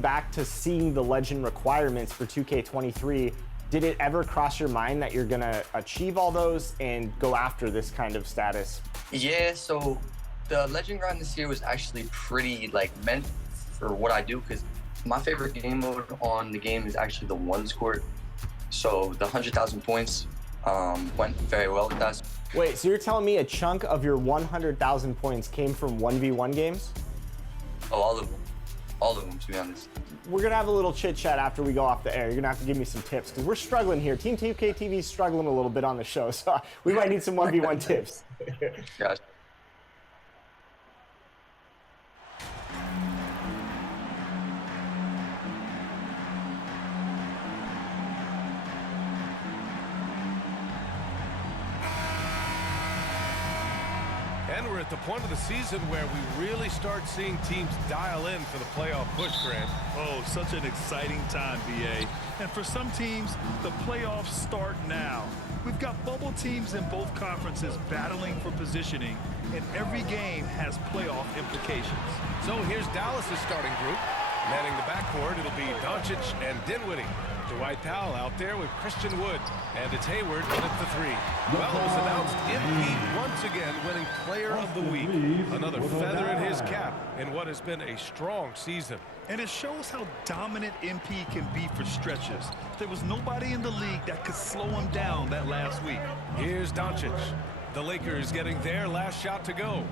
back to seeing the legend requirements for 2K23, did it ever cross your mind that you're gonna achieve all those and go after this kind of status? Yeah, so the legend grind this year was actually pretty meant for what I do, because my favorite game mode on the game is actually the one score. So the 100,000 points went very well with that. Wait, so you're telling me a chunk of your 100,000 points came from 1v1 games? Oh, all of them, to be honest. We're gonna have a little chit chat after we go off the air. You're gonna have to give me some tips because we're struggling here. Team 2K TV is struggling a little bit on the show, so we might need some 1v1 tips. Gotcha. And we're at the point of the season where we really start seeing teams dial in for the playoff push, Grant. Oh, such an exciting time, BA. And for some teams, the playoffs start now. We've got bubble teams in both conferences battling for positioning, and every game has playoff implications. So here's Dallas' starting group. Manning the backcourt, it'll be Doncic and Dinwiddie. Dwight Powell out there with Christian Wood. And it's Hayward in at the three. Well, it was announced MP once again winning Player of the Week. Another feather in his cap in what has been a strong season. And it shows how dominant MP can be for stretches. There was nobody in the league that could slow him down that last week. Here's Doncic. The Lakers getting their last shot to go.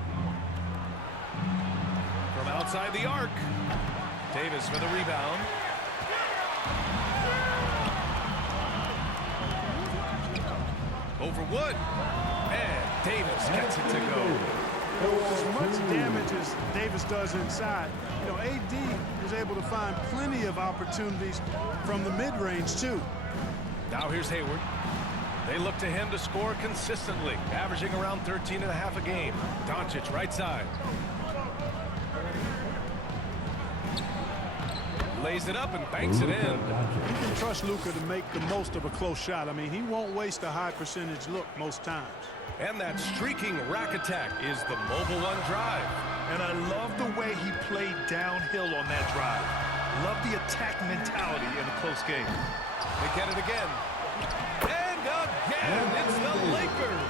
From outside the arc. Davis for the rebound. Over Wood. And Davis gets it to go. As much damage as Davis does inside, you know, AD is able to find plenty of opportunities from the mid-range, too. Now here's Hayward. They look to him to score consistently, averaging around 13.5 a game. Doncic right side. Lays it up and banks it in. You can trust Luka to make the most of a close shot. I mean, he won't waste a high percentage look most times. And that streaking rack attack is the mobile one drive. And I love the way he played downhill on that drive. Love the attack mentality in a close game. They get it again. And again, it's the Lakers.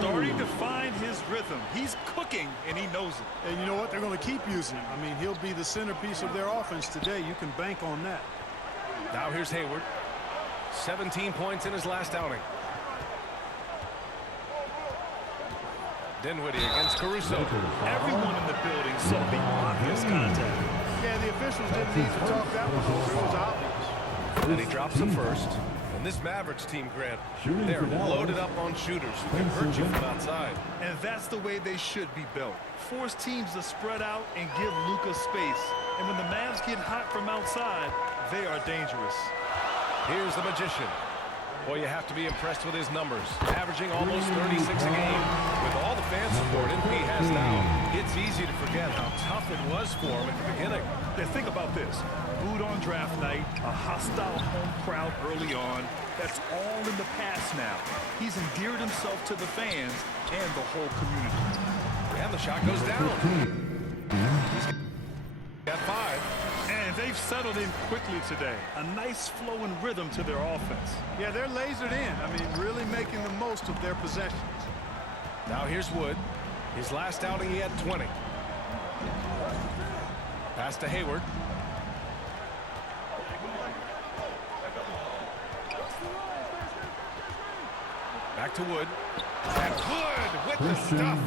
Starting to find his rhythm. He's cooking, and he knows it. And you know what? They're going to keep using him. I mean, he'll be the centerpiece of their offense today. You can bank on that. Now here's Hayward. 17 points in his last outing. Dinwiddie against Caruso. Everyone in the building saw the obvious contact. Yeah, the officials didn't need to talk that one over. It was obvious. And he drops the first. And this Mavericks team, Grant, they're loaded up on shooters who can hurt you from outside. And that's the way they should be built. Force teams to spread out and give Luka space. And when the Mavs get hot from outside, they are dangerous. Here's the Magician. Boy, you have to be impressed with his numbers. Averaging almost 36 a game. With all the fan support MP has now, it's easy to forget how tough it was for him at the beginning. Now think about this. Booed on draft night, a hostile home crowd early on. That's all in the past now. He's endeared himself to the fans and the whole community. And the shot goes down. He's got 5. And they've settled in quickly today. A nice flow and rhythm to their offense. Yeah, they're lasered in. I mean, really making the most of their possessions. Now here's Wood. His last outing, he had 20. Pass to Hayward. Back to Wood. And Wood with the stuff.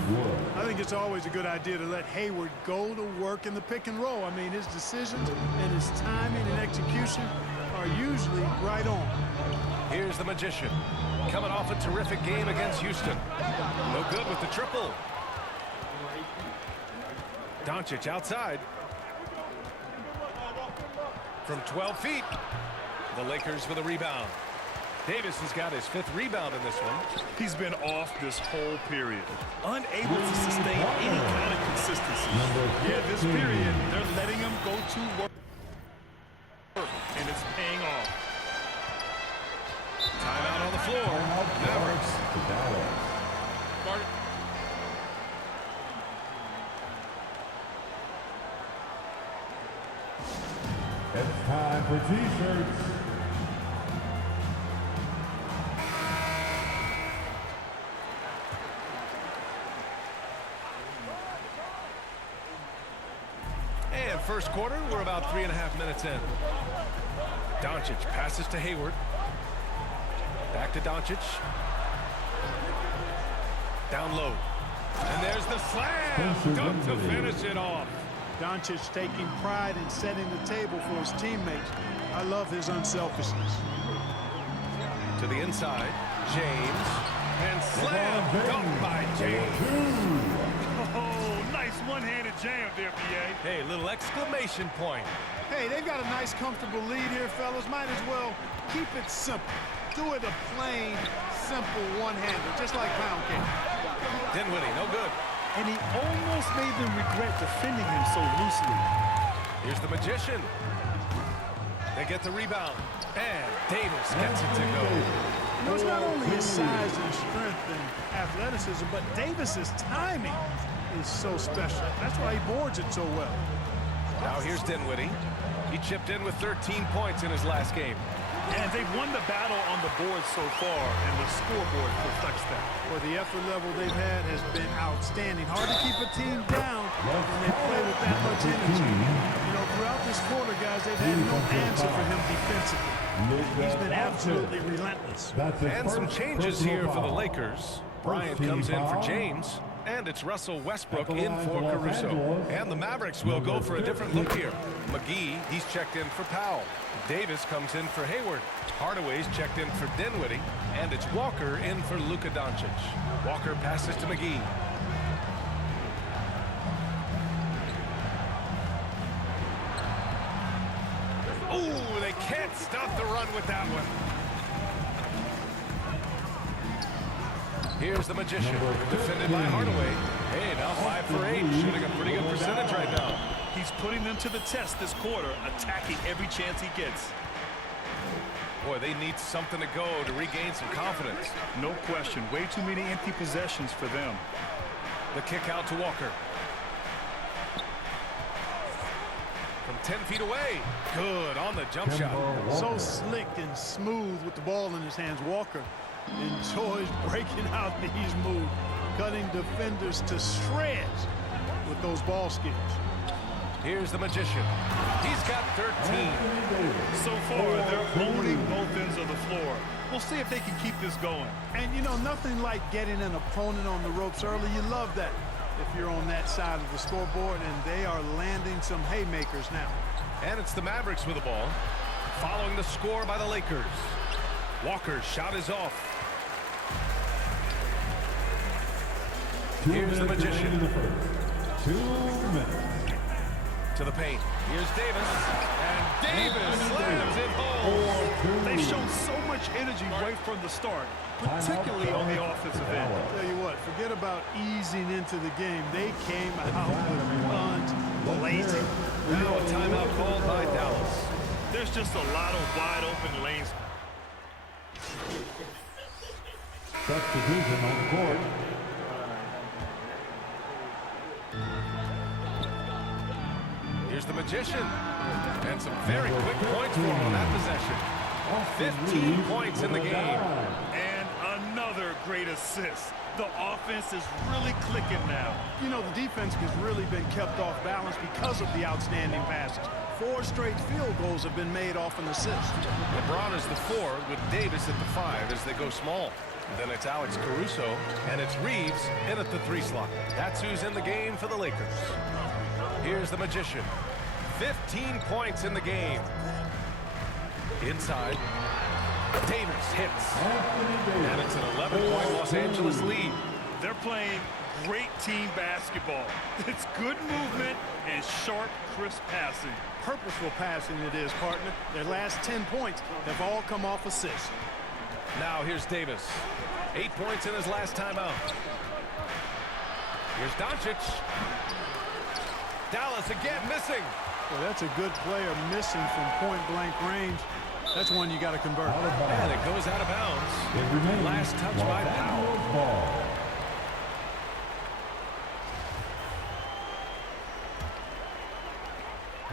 I think it's always a good idea to let Hayward go to work in the pick and roll. I mean, his decisions and his timing and execution are usually right on. Here's the Magician. Coming off a terrific game against Houston. No good with the triple. Doncic outside. From 12 feet. The Lakers with a rebound. Davis has got his 5th rebound in this one. He's been off this whole period. Unable to sustain any kind of consistency. Yeah, this period, they're letting him go to work. And it's paying off. Timeout on the floor. Mavericks. It's time for T-shirts. And first quarter, we're about 3.5 minutes in. Doncic passes to Hayward. Back to Doncic. Down low. And there's the slam. Dunk to finish it off. Doncic taking pride in setting the table for his teammates. I love his unselfishness. To the inside. James. And slam. Dunk by James. Oh, nice one-handed jam there, B.A. Hey, little exclamation point. Hey, they've got a nice, comfortable lead here, fellas. Might as well keep it simple. Do it a plain, simple one-hander, just like pound cake. Dinwiddie, no good. And he almost made them regret defending him so loosely. Here's the Magician. They get the rebound. And Davis gets it to go. You know, it's not only his size and strength and athleticism, but Davis's timing is so special. That's why he boards it so well. Now here's Dinwiddie. He chipped in with 13 points in his last game. And they've won the battle on the board so far, and the scoreboard reflects that. Well, the effort level they've had has been outstanding. Hard to keep a team down when they play with that much energy. You know, throughout this quarter, guys, they've had no answer for him defensively. He's been absolutely relentless. And some changes here for the Lakers. Bryant comes in for James. And it's Russell Westbrook in for Caruso. And the Mavericks will go for a different look here. McGee, he's checked in for Powell. Davis comes in for Hayward. Hardaway's checked in for Dinwiddie. And it's Walker in for Luka Doncic. Walker passes to McGee. Ooh, they can't stop the run with that one. Here's the Magician, defended by Hardaway. Hey, now 5 for 8, shooting a pretty good percentage right now. He's putting them to the test this quarter, attacking every chance he gets. Boy, they need something to go to regain some confidence. No question, way too many empty possessions for them. The kick out to Walker. From 10 feet away. Good on the jump shot. So slick and smooth with the ball in his hands. Walker enjoys breaking out these moves, cutting defenders to shreds with those ball skills. Here's the Magician. He's got 13. So far, they're owning both ends of the floor. We'll see if they can keep this going. And, you know, nothing like getting an opponent on the ropes early. You love that if you're on that side of the scoreboard, and they are landing some haymakers now. And it's the Mavericks with the ball, following the score by the Lakers. Walker's shot is off. Here's the Magician. 2 minutes. To the paint. Here's Davis. And Davis slams it home. They've shown so much energy right from the start, particularly on the offensive end. Tell you what, forget about easing into the game. They came out with guns blazing. Now a timeout called by Dallas. There's just a lot of wide open lanes. Substitution on the court. Here's the Magician. And some very quick points for him on that possession. 15 points in the game. And another great assist. The offense is really clicking now. You know, the defense has really been kept off balance because of the outstanding passes. 4 straight field goals have been made off an assist. LeBron is the 4 with Davis at the 5 as they go small. Then it's Alex Caruso, and it's Reeves in at the 3 slot. That's who's in the game for the Lakers. Here's the Magician. 15 points in the game. Inside. Davis hits. And it's an 11-point Los Angeles lead. They're playing great team basketball. It's good movement and sharp, crisp passing. Purposeful passing it is, partner. Their last 10 points have all come off assists. Now here's Davis. 8 points in his last timeout. Here's Doncic. Dallas again missing. Well, that's a good player missing from point-blank range. That's one you got to convert. And it goes out of bounds. Last touch by Powell.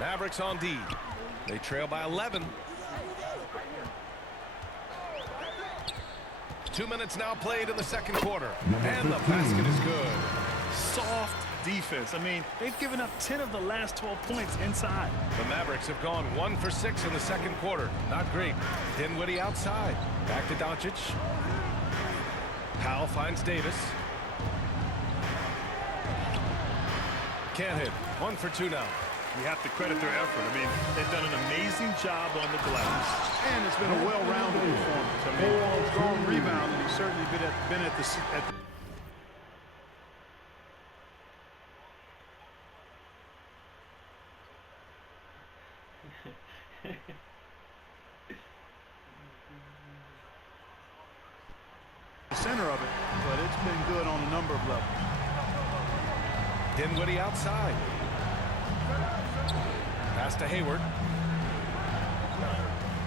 Mavericks on D. They trail by 11. 2 minutes now played in the second quarter. And the basket is good. Soft defense. I mean, they've given up 10 of the last 12 points inside. The Mavericks have gone 1 for 6 in the second quarter. Not great. Dinwiddie outside. Back to Doncic. Powell finds Davis. Can't hit. 1 for 2 now. You have to credit their effort. I mean, they've done an amazing job on the glass. And it's been a well-rounded performance. I mean, strong rebound, and he's certainly been at the center of it, but it's been good on a number of levels. Dinwiddie outside. Pass to Hayward.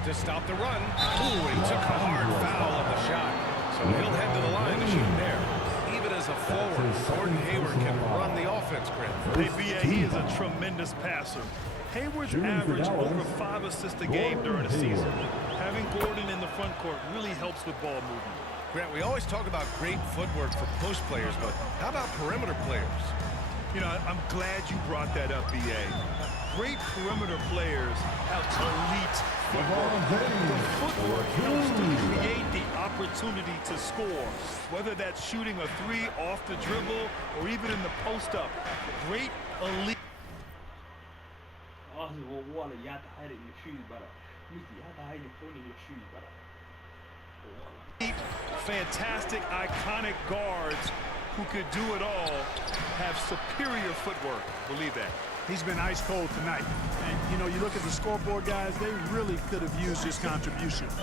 To stop the run. Ooh, he took a hard foul on the shot. So he'll head to the line to shoot there. Even as a forward, Gordon Hayward can run the offense, Grant. Hey, B.A., he is a tremendous passer. Hayward's averaged over 5 assists a game during the season. Having Gordon in the front court really helps with ball movement. Grant, we always talk about great footwork for post players, but how about perimeter players? You know, I'm glad you brought that up, B.A. Great perimeter players have elite footwork. The footwork helps to create the opportunity to score, whether that's shooting a 3 off the dribble or even in the post-up. Great elite. Fantastic, iconic guards who could do it all have superior footwork. Believe that. He's been ice cold tonight. And, you know, you look at the scoreboard, guys, they really could have used his contributions.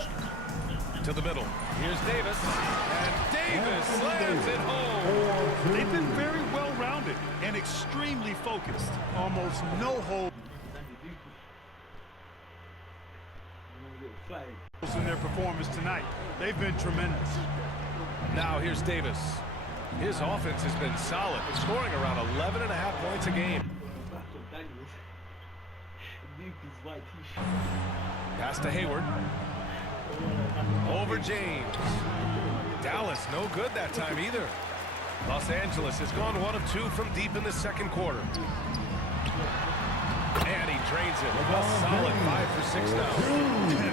To the middle. Here's Davis. And Davis slams it home. They've been very well-rounded and extremely focused. Almost no hold in their performance tonight. They've been tremendous. Now here's Davis. His offense has been solid, scoring around 11.5 points a game. Pass to Hayward. Over James. Dallas no good that time either. Los Angeles has gone 1 of 2 from deep in the second quarter. And he drains it. A solid 5 for 6 now.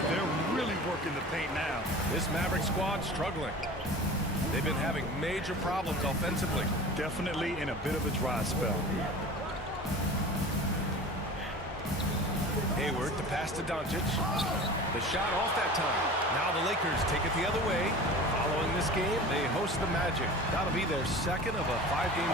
They're really working the paint now. This Maverick squad struggling. They've been having major problems offensively. Definitely in a bit of a dry spell. Hayward to pass to Doncic. The shot off that time. Now the Lakers take it the other way. Following this game, they host the Magic. That'll be their second of a 5-game